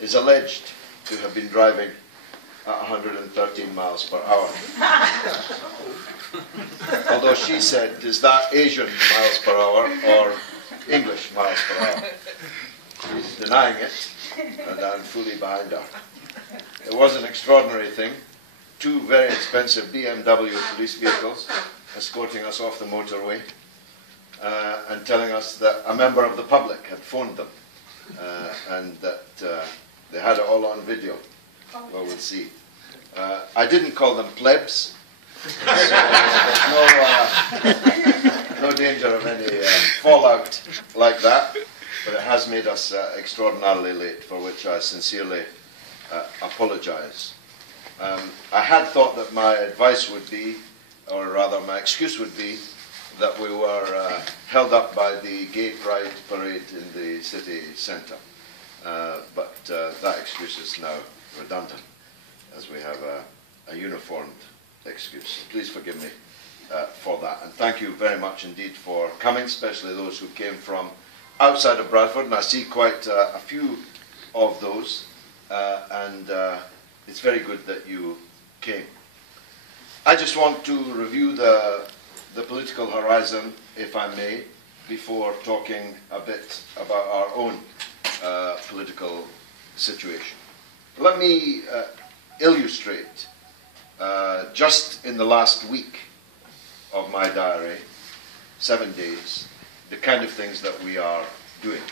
is alleged to have been driving at 113 miles per hour. Although she said, is that Asian miles per hour or English miles per hour? She's denying it, and I'm fully behind her. It was an extraordinary thing. 2 very expensive BMW police vehicles escorting us off the motorway and telling us that a member of the public had phoned them and that they had it all on video. Well, we'll see. I didn't call them plebs, so there's no danger of any fallout like that, but it has made us extraordinarily late, for which I sincerely apologize. I had thought that my advice would be, or rather my excuse would be, that we were held up by the gay pride parade in the city centre. But that excuse is now redundant, as we have a uniformed excuse. So please forgive me for that. And thank you very much indeed for coming, especially those who came from outside of Bradford. And I see quite a few of those. And it's very good that you came. I just want to review the political horizon, if I may, before talking a bit about our own political situation. Let me illustrate, just in the last week of my diary, 7 days, the kind of things that we are doing.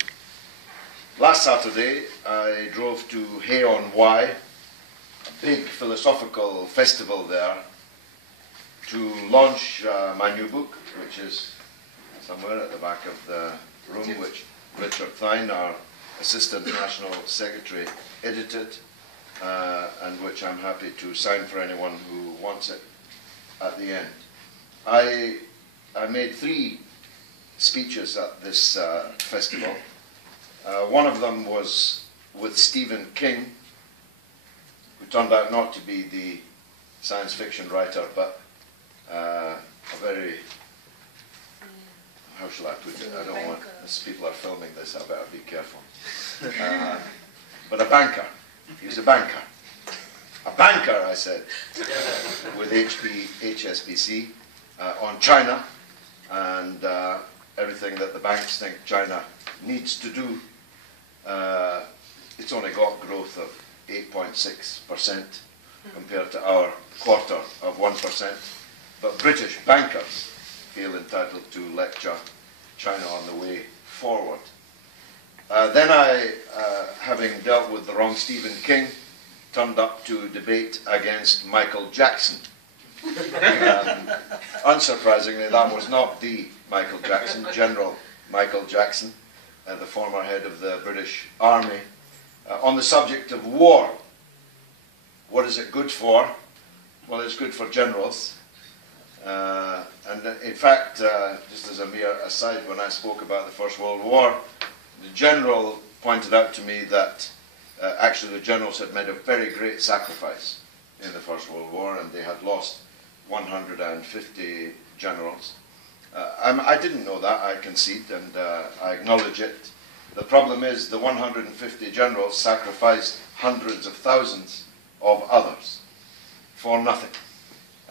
Last Saturday, I drove to Hay-on-Wye, a big philosophical festival there, to launch my new book, which is somewhere at the back of the room, which Richard Thine, our Assistant National Secretary, edited, and which I'm happy to sign for anyone who wants it at the end. I made 3 speeches at this festival. One of them was with Stephen King, who turned out not to be the science fiction writer, but a very, how shall I put it? I don't want, as people are filming this, I better be careful. But a banker. He was a banker. A banker, I said, with HSBC on China and everything that the banks think China needs to do. It's only got growth of 8.6% compared to our quarter of 1%. But British bankers feel entitled to lecture China on the way forward. Then I, having dealt with the wrong Stephen King, turned up to debate against Michael Jackson. Unsurprisingly, that was not the Michael Jackson, General Michael Jackson, the former head of the British Army, on the subject of war. What is it good for? Well, it's good for generals. And in fact, just as a mere aside, when I spoke about the First World War, the general pointed out to me that actually the generals had made a very great sacrifice in the First World War, and they had lost 150 generals. I didn't know that, I concede, and I acknowledge it. The problem is the 150 generals sacrificed hundreds of thousands of others for nothing.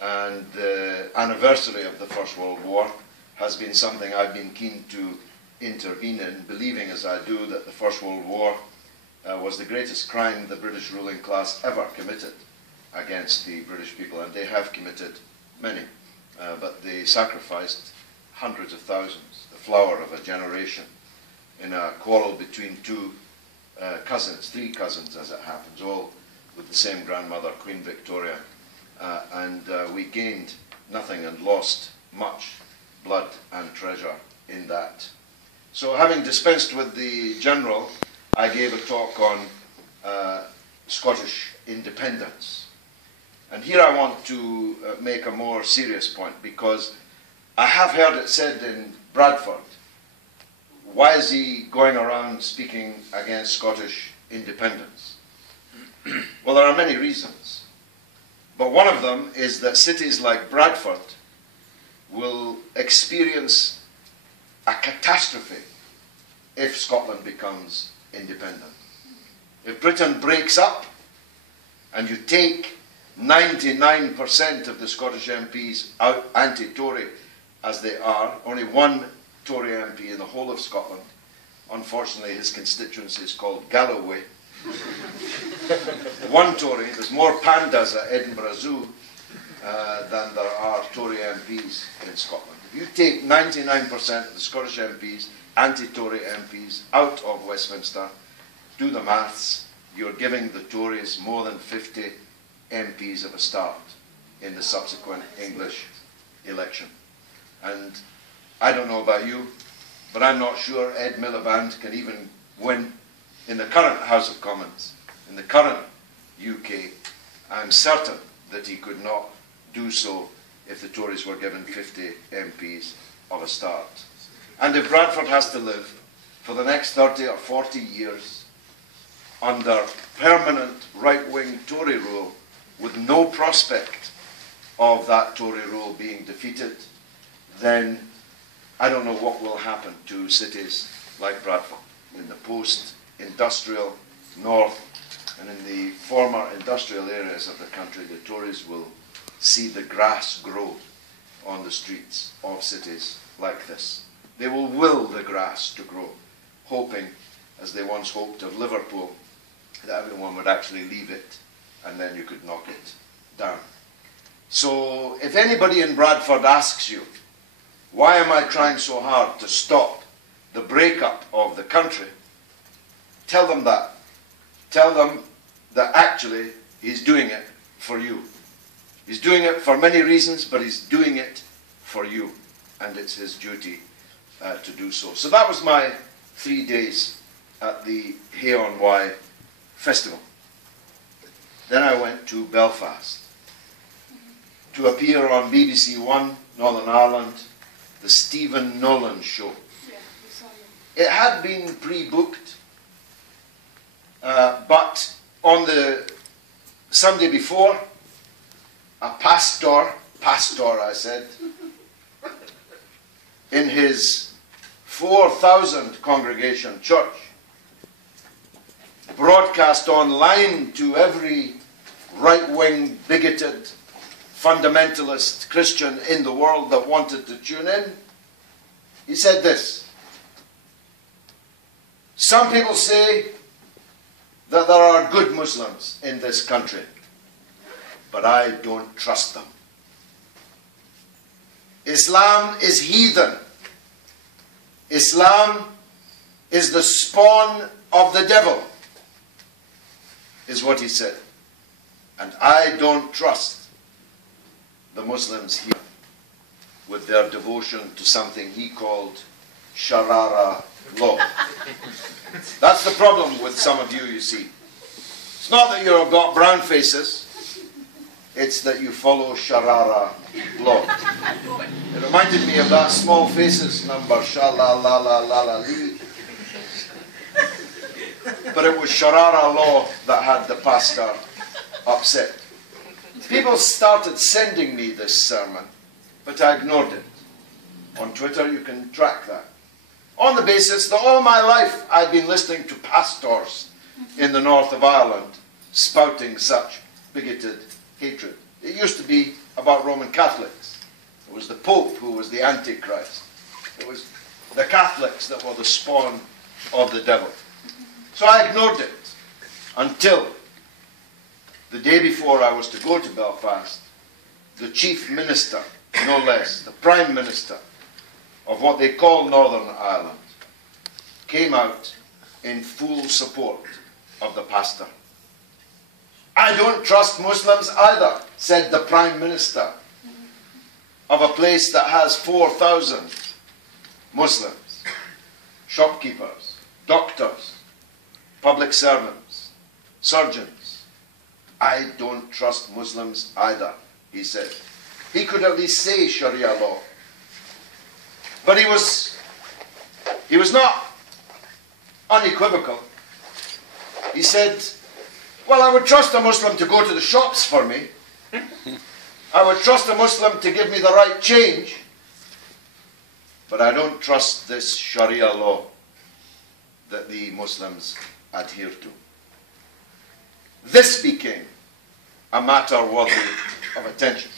And the anniversary of the First World War has been something I've been keen to intervene in, believing as I do that the First World War was the greatest crime the British ruling class ever committed against the British people, and they have committed many, but they sacrificed hundreds of thousands, the flower of a generation, in a quarrel between 2 cousins, 3 cousins as it happens, all with the same grandmother, Queen Victoria. And we gained nothing and lost much blood and treasure in that. So having dispensed with the general, I gave a talk on Scottish independence. And here I want to make a more serious point, because I have heard it said in Bradford, why is he going around speaking against Scottish independence? Well, there are many reasons. But one of them is that cities like Bradford will experience a catastrophe if Scotland becomes independent. If Britain breaks up and you take 99% of the Scottish MPs out anti-Tory as they are, only one Tory MP in the whole of Scotland, unfortunately his constituency is called Galloway, one Tory, there's more pandas at Edinburgh Zoo than there are Tory MPs in Scotland. If you take 99% of the Scottish MPs, anti-Tory MPs, out of Westminster, do the maths, you're giving the Tories more than 50 MPs at a start in the subsequent English election. And I don't know about you, but I'm not sure Ed Miliband can even win in the current House of Commons, in the current UK. I'm certain that he could not do so if the Tories were given 50 MPs of a start. And if Bradford has to live for the next 30 or 40 years under permanent right-wing Tory rule, with no prospect of that Tory rule being defeated, then I don't know what will happen to cities like Bradford in the post-industrial north and in the former industrial areas of the country. The Tories will see the grass grow on the streets of cities like this. They will the grass to grow, hoping, as they once hoped of Liverpool, that everyone would actually leave it and then you could knock it down. So if anybody in Bradford asks you, why am I trying so hard to stop the breakup of the country, tell them that. Tell them that actually he's doing it for you. He's doing it for many reasons, but he's doing it for you, and it's his duty to do so. So that was my 3 days at the Hay on Wye Festival. Then I went to Belfast to appear on BBC One, Northern Ireland, the Stephen Nolan Show. Yeah, we saw you. It had been pre-booked, but on the Sunday before, a pastor I said, in his 4,000 congregation church, broadcast online to every right-wing, bigoted, fundamentalist Christian in the world that wanted to tune in. He said this: some people say that there are good Muslims in this country, but I don't trust them. Islam is heathen. Islam is the spawn of the devil, is what he said. And I don't trust the Muslims here with their devotion to something he called Sharara law. That's the problem with some of you, you see. It's not that you've got brown faces, it's that you follow Sharara law. It reminded me of that Small Faces number, Sha-la-la-la-la-la-lee. But it was Sharara law that had the pastor upset. People started sending me this sermon, but I ignored it. On Twitter you can track that. On the basis that all my life I'd been listening to pastors in the north of Ireland spouting such bigoted hatred. It used to be about Roman Catholics. It was the Pope who was the Antichrist. It was the Catholics that were the spawn of the devil. So I ignored it until the day before I was to go to Belfast, the chief minister, no less, the prime minister of what they call Northern Ireland, came out in full support of the pastor. I don't trust Muslims either, said the prime minister of a place that has 4,000 Muslims, shopkeepers, doctors, public servants, surgeons. I don't trust Muslims either, he said. He could at least say Sharia law. But he was not unequivocal. He said, well, I would trust a Muslim to go to the shops for me. I would trust a Muslim to give me the right change. But I don't trust this Sharia law that the Muslims adhere to. this became a matter worthy of attention.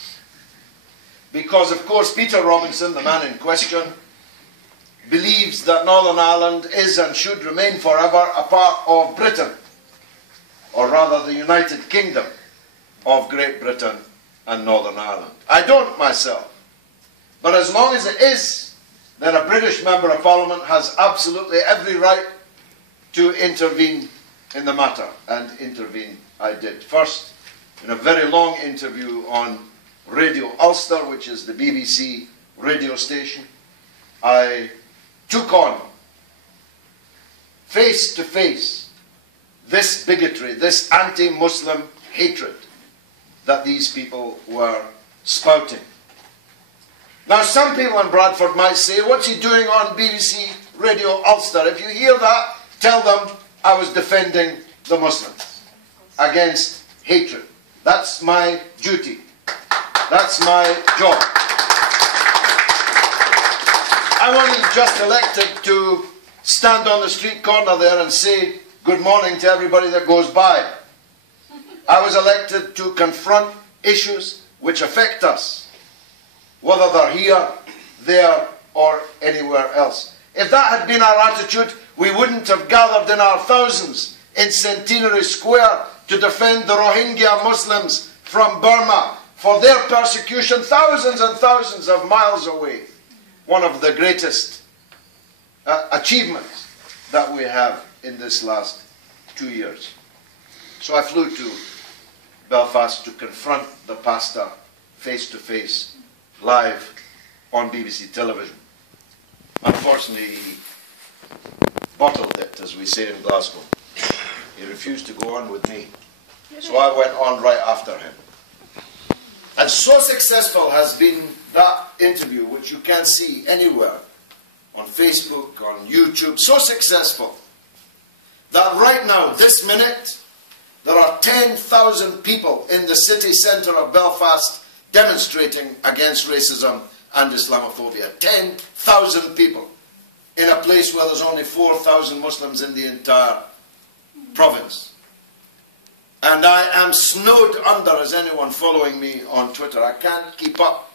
Because, of course, Peter Robinson, the man in question, believes that Northern Ireland is and should remain forever a part of Britain, or rather the United Kingdom of Great Britain and Northern Ireland. I don't myself. But as long as it is, then a British Member of Parliament has absolutely every right to intervene in the matter, and intervene I did. First, in a very long interview on Radio Ulster, which is the BBC radio station, I took on, face to face, this bigotry, this anti-Muslim hatred that these people were spouting. Now, some people in Bradford might say, what's he doing on BBC Radio Ulster? If you hear that, tell them I was defending the Muslims against hatred. That's my duty. That's my job. I wasn't just elected to stand on the street corner there and say good morning to everybody that goes by. I was elected to confront issues which affect us, whether they're here, there, or anywhere else. If that had been our attitude, we wouldn't have gathered in our thousands in Centenary Square to defend the Rohingya Muslims from Burma for their persecution thousands and thousands of miles away. One of the greatest achievements that we have in this last 2 years. So I flew to Belfast to confront the pastor face to face, live on BBC television. Unfortunately, he bottled it, as we say in Glasgow. He refused to go on with me. So I went on right after him. And so successful has been that interview, which you can see anywhere, on Facebook, on YouTube, so successful, that right now, this minute, there are 10,000 people in the city centre of Belfast demonstrating against racism and Islamophobia. 10,000 people in a place where there's only 4,000 Muslims in the entire province. And I am snowed under, as anyone following me on Twitter. I can't keep up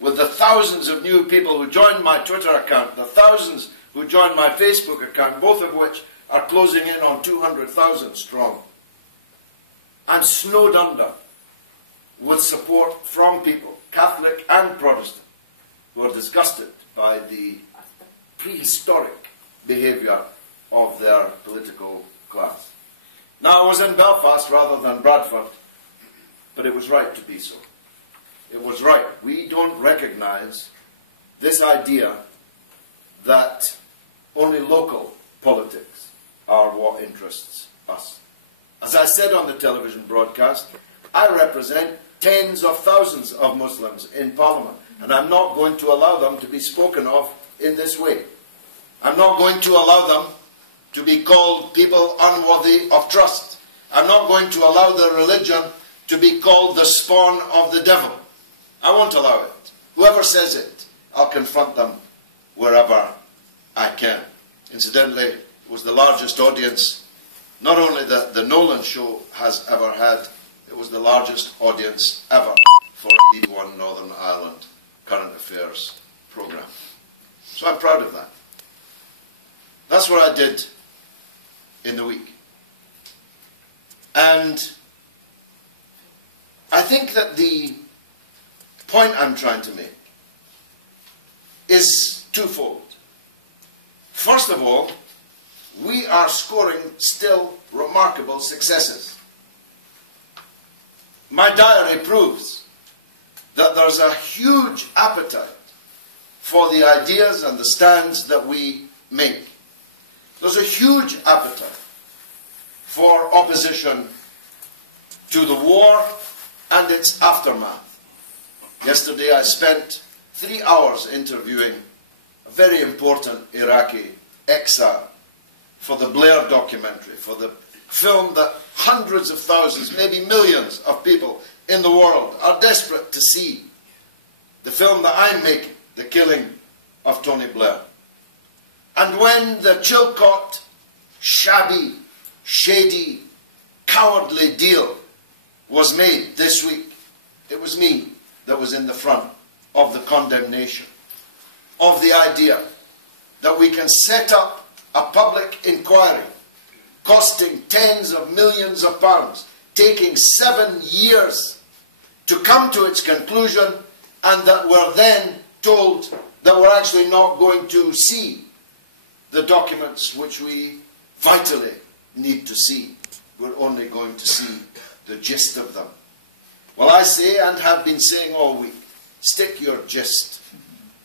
with the thousands of new people who joined my Twitter account, the thousands who joined my Facebook account, both of which are closing in on 200,000 strong. I'm snowed under with support from people, Catholic and Protestant, who are disgusted by the prehistoric behaviour of their political class. Now, I was in Belfast rather than Bradford, but it was right to be so. It was right. We don't recognise this idea that only local politics are what interests us. As I said on the television broadcast, I represent tens of thousands of Muslims in Parliament, and I'm not going to allow them to be spoken of in this way. I'm not going to allow them to be called people unworthy of trust. I'm not going to allow their religion to be called the spawn of the devil. I won't allow it. Whoever says it, I'll confront them wherever I can. Incidentally, it was the largest audience, not only that the Nolan show has ever had, it was the largest audience ever for a B1 Northern Ireland current affairs programme. So I'm proud of that. That's what I did in the week. And I think that the point I'm trying to make is twofold. First of all, we are scoring still remarkable successes. My diary proves that there's a huge appetite for the ideas and the stands that we make. There's a huge appetite for opposition to the war and its aftermath. Yesterday I spent 3 hours interviewing a very important Iraqi exile for the Blair documentary, for the film that hundreds of thousands, maybe millions of people in the world are desperate to see. The film that I'm making, The Killing of Tony Blair. And when the Chilcot, shabby, shady, cowardly deal was made this week, it was me that was in the front of the condemnation of the idea that we can set up a public inquiry costing tens of millions of pounds, taking 7 years to come to its conclusion, and that we're then told that we're actually not going to see the documents which we vitally need to see. We're only going to see the gist of them. Well, I say, and have been saying all week, stick your gist.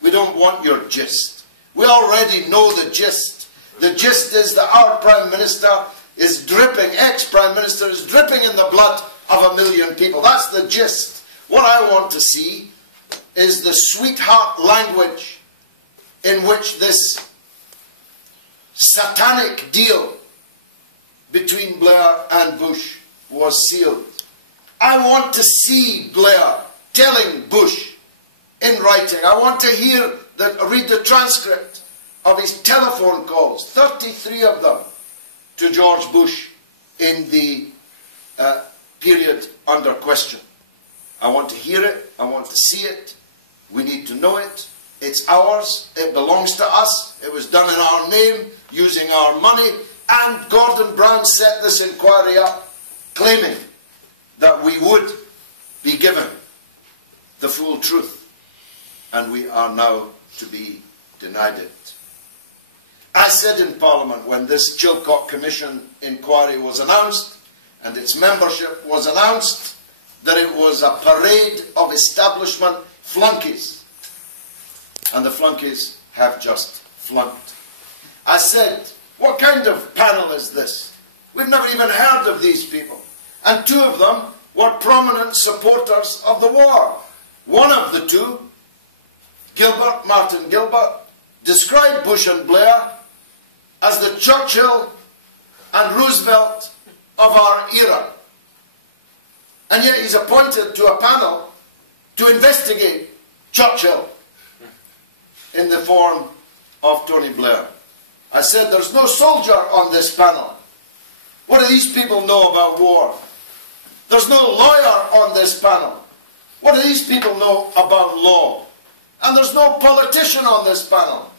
We don't want your gist. We already know the gist. The gist is that our Prime Minister is dripping, ex-Prime Minister is dripping in the blood of 1 million people. That's the gist. What I want to see is the sweetheart language in which this satanic deal between Blair and Bush was sealed. I want to see Blair telling Bush in writing. I want to read the transcript of his telephone calls, 33 of them, to George Bush in the period under question. I want to hear it. I want to see it. We need to know it. It's ours. It belongs to us. It was done in our name, using our money. And Gordon Brown set this inquiry up, claiming that we would be given the full truth. And we are now to be denied it. I said in Parliament when this Chilcot Commission inquiry was announced and its membership was announced that it was a parade of establishment flunkies. And the flunkies have just flunked. I said, what kind of panel is this? We've never even heard of these people. And 2 of them were prominent supporters of the war. One of the 2, Martin Gilbert, described Bush and Blair as the Churchill and Roosevelt of our era. And yet he's appointed to a panel to investigate Churchill in the form of Tony Blair. I said, there's no soldier on this panel. What do these people know about war? There's no lawyer on this panel. What do these people know about law? And there's no politician on this panel,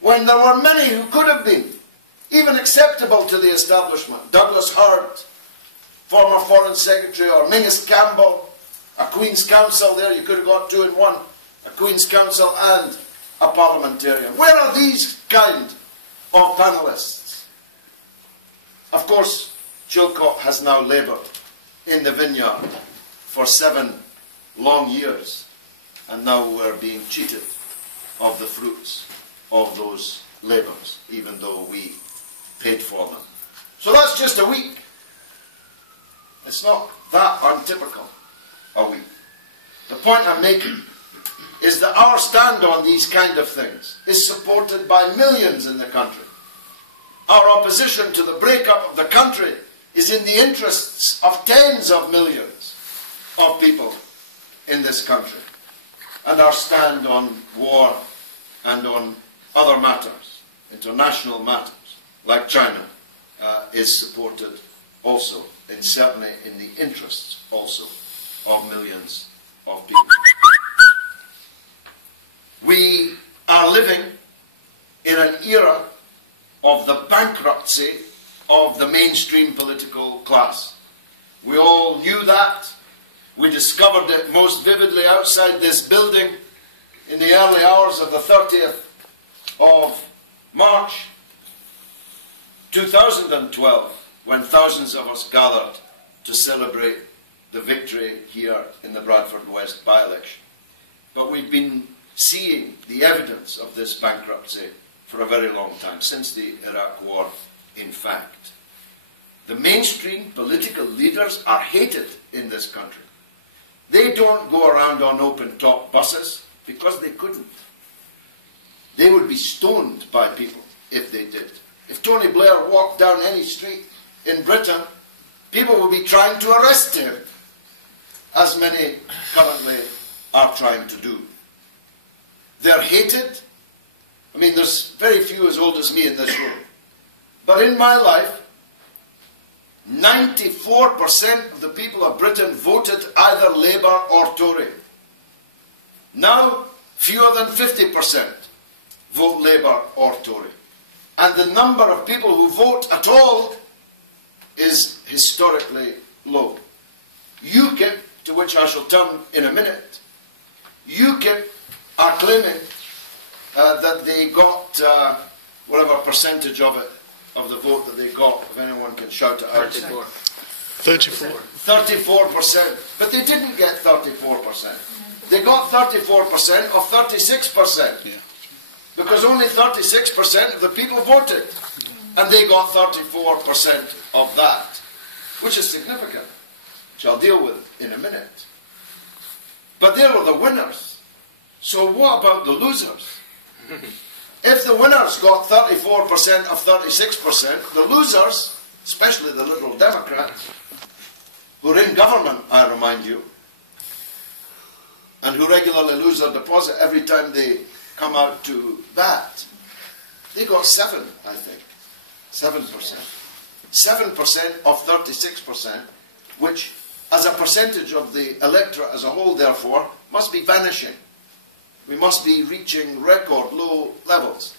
when there were many who could have been, even acceptable to the establishment. Douglas Hurd, former Foreign Secretary, or Mingus Campbell, a Queen's Counsel there, you could have got 2 in 1, a Queen's Counsel and a parliamentarian. Where are these kind of panellists? Of course, Chilcot has now laboured in the vineyard for 7 long years, and now we're being cheated of the fruits of those labours, even though we paid for them. So that's just a week. It's not that untypical a week. The point I'm making is that our stand on these kind of things is supported by millions in the country. Our opposition to the breakup of the country is in the interests of tens of millions of people in this country. And our stand on war and on other matters, international matters, like China, is supported also, and certainly in the interests also of millions of people. We are living in an era of the bankruptcy of the mainstream political class. We all knew that. We discovered it most vividly outside this building in the early hours of the 30th of March 2012, when thousands of us gathered to celebrate the victory here in the Bradford West by-election. But we've been seeing the evidence of this bankruptcy for a very long time, since the Iraq War, in fact. The mainstream political leaders are hated in this country. They don't go around on open-top buses because they couldn't. They would be stoned by people if they did. If Tony Blair walked down any street in Britain, people would be trying to arrest him, as many currently are trying to do. They're hated. I mean, there's very few as old as me in this room. But in my life, 94% of the people of Britain voted either Labour or Tory. Now, fewer than 50% vote Labour or Tory. And the number of people who vote at all is historically low. UKIP, to which I shall turn in a minute, UKIP are claiming that they got whatever percentage of it, of the vote that they got, if anyone can shout it out. 34%. But they didn't get 34%. They got 34% of 36%. Yeah. Because only 36% of the people voted. And they got 34% of that, which is significant, which I'll deal with in a minute. But they were the winners. So what about the losers? If the winners got 34% of 36%, the losers, especially the Liberal Democrats, who are in government, I remind you, and who regularly lose their deposit every time they come out to bat, they got 7, I think. 7%. 7% of 36%, which, as a percentage of the electorate as a whole, therefore, must be vanishing. We must be reaching record low levels.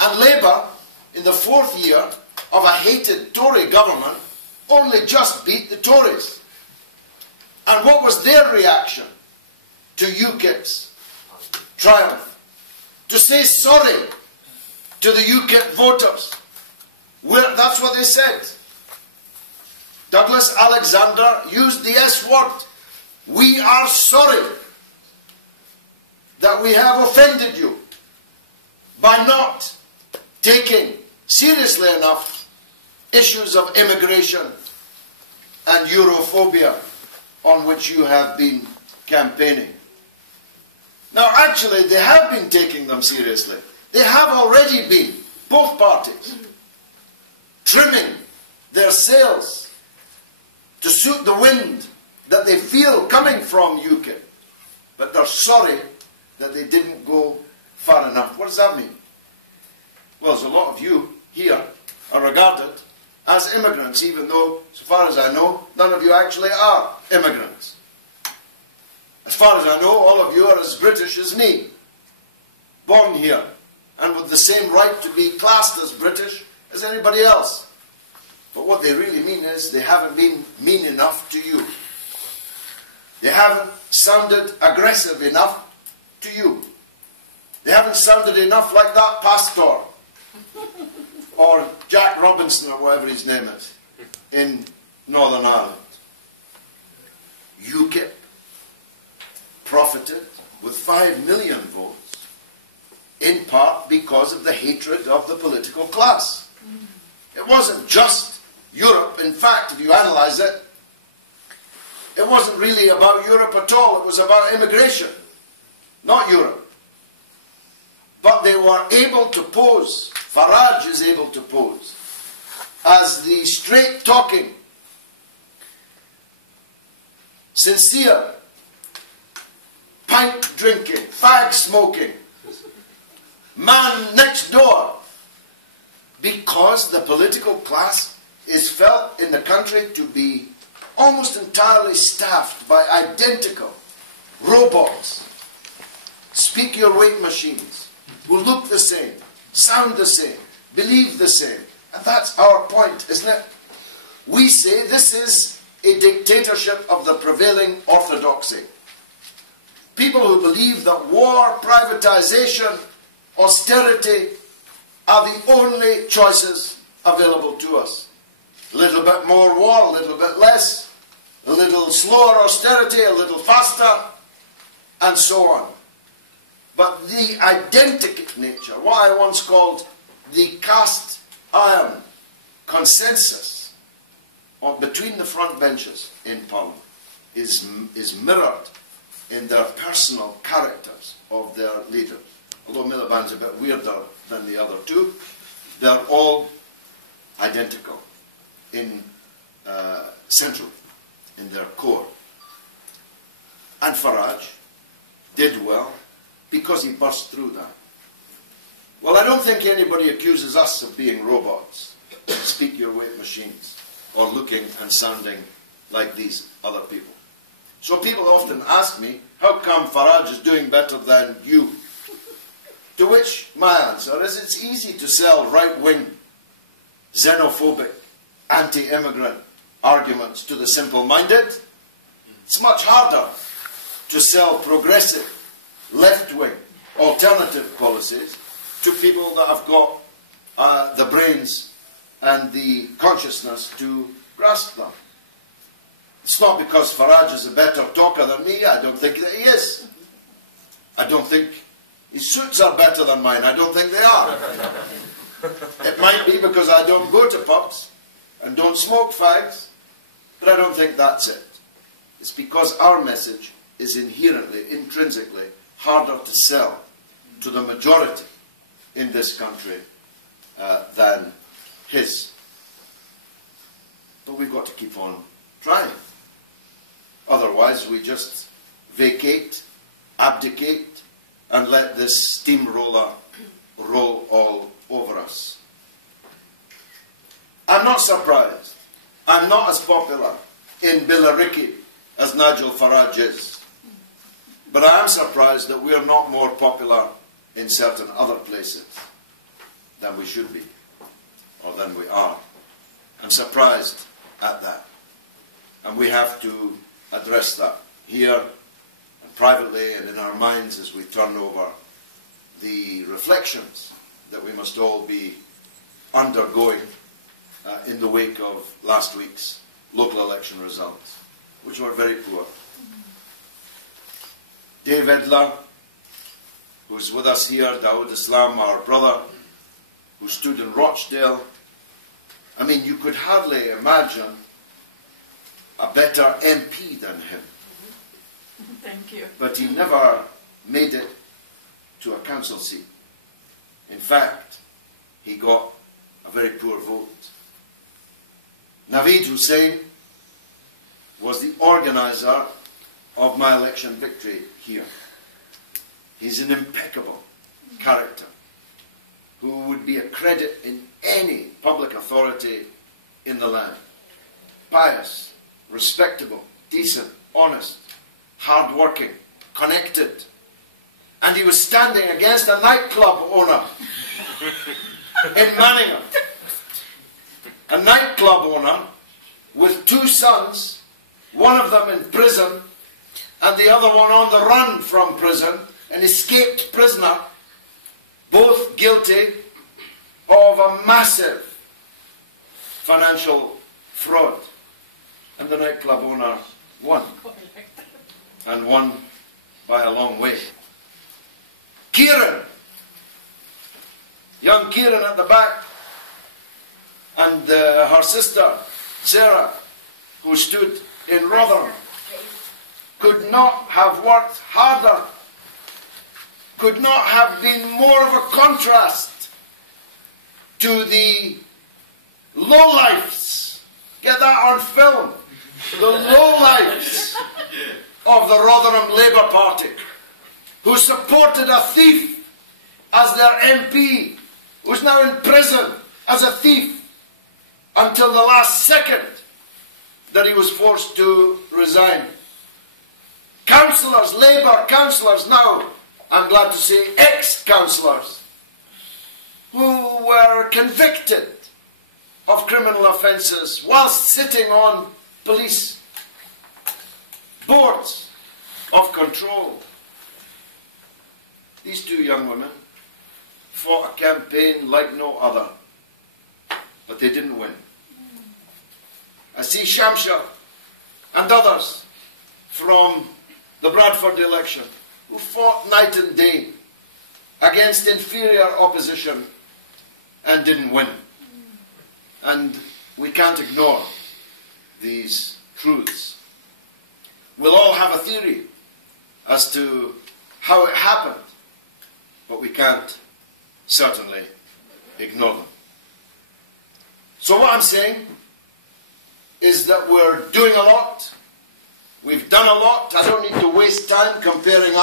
And Labour, in the 4th year of a hated Tory government, only just beat the Tories. And what was their reaction to UKIP's triumph? To say sorry to the UKIP voters. That's what they said. Douglas Alexander used the S word. We are sorry that we have offended you by not taking seriously enough issues of immigration and Europhobia on which you have been campaigning. Now, actually, they have been taking them seriously. They have already been, both parties, trimming their sails to suit the wind that they feel coming from UKIP. But they're sorry that they didn't go far enough. What does that mean? Well, there's a lot of you here are regarded as immigrants, even though, so far as I know, none of you actually are immigrants. As far as I know, all of you are as British as me, born here, and with the same right to be classed as British as anybody else. But what they really mean is they haven't been mean enough to you. They haven't sounded aggressive enough to you. They haven't sounded enough like that pastor or Jack Robinson or whatever his name is in Northern Ireland. UKIP profited with 5 million votes in part because of the hatred of the political class. It wasn't just Europe. In fact, if you analyse it, it wasn't really about Europe at all. It was about immigration, not Europe. But they were able to pose, Farage is able to pose, as the straight-talking, sincere, pint-drinking, fag-smoking man next door, because the political class is felt in the country to be almost entirely staffed by identical robots, speak-your-weight machines, who look the same, sound the same, believe the same. And that's our point, isn't it? We say this is a dictatorship of the prevailing orthodoxy. People who believe that war, privatization, austerity are the only choices available to us. A little bit more war, a little bit less, a little slower austerity, a little faster, and so on. But the identical nature, what I once called the cast iron consensus between the front benches in Parliament is mirrored in their personal characters of their leaders. Although Miliband's a bit weirder than the other two, they're all identical in central, in their core. And Farage did well because he burst through that. Well, I don't think anybody accuses us of being robots, speak-your-weight machines. or looking and sounding like these other people. So people often ask me, how come Farage is doing better than you? To which my answer is, it's easy to sell right-wing, xenophobic, anti-immigrant arguments to the simple-minded. It's much harder to sell progressive, left-wing, alternative policies to people that have got the brains and the consciousness to grasp them. It's not because Farage is a better talker than me. I don't think that he is. I don't think his suits are better than mine. I don't think they are. It might be because I don't go to pubs and don't smoke fags, but I don't think that's it. It's because our message is inherently, intrinsically harder to sell to the majority in this country than his. But we've got to keep on trying. Otherwise, we just vacate, abdicate, and let this steamroller roll all over us. I'm not surprised. I'm not as popular in Billericay as Nigel Farage is. But I am surprised that we are not more popular in certain other places than we should be, or than we are. I'm surprised at that. And we have to address that here and privately and in our minds as we turn over the reflections that we must all be undergoing in the wake of last week's local election results, which were very poor. Dave Edler, who's with us here, Dawood Islam, our brother, who stood in Rochdale. I mean, you could hardly imagine a better MP than him. Thank you. But he never made it to a council seat. In fact, he got a very poor vote. Naveed Hussain was the organizer of my election victory here. He's an impeccable character who would be a credit in any public authority in the land. Pious, respectable, decent, honest, hard-working, connected. And he was standing against a nightclub owner in Manningham. A nightclub owner with two sons, one of them in prison and the other one on the run from prison, an escaped prisoner, both guilty of a massive financial fraud. And the nightclub owner won. And won by a long way. Kieran, young Kieran at the back, and her sister, Sarah, who stood in Rotherham, could not have worked harder, could not have been more of a contrast to the lowlifes. Get that on film. The lowlifes of the Rotherham Labour Party, who supported a thief as their MP, who's now in prison as a thief until the last second that he was forced to resign. Councillors, Labour councillors now, I'm glad to say ex-councillors, who were convicted of criminal offences whilst sitting on police boards of control. These two young women fought a campaign like no other, but they didn't win. I see Shamsha and others from the Bradford election who fought night and day against inferior opposition and didn't win. And we can't ignore these truths. We'll all have a theory as to how it happened, but we can't certainly ignore them. So what I'm saying is that we're doing a lot. We've done a lot. I don't need to waste time comparing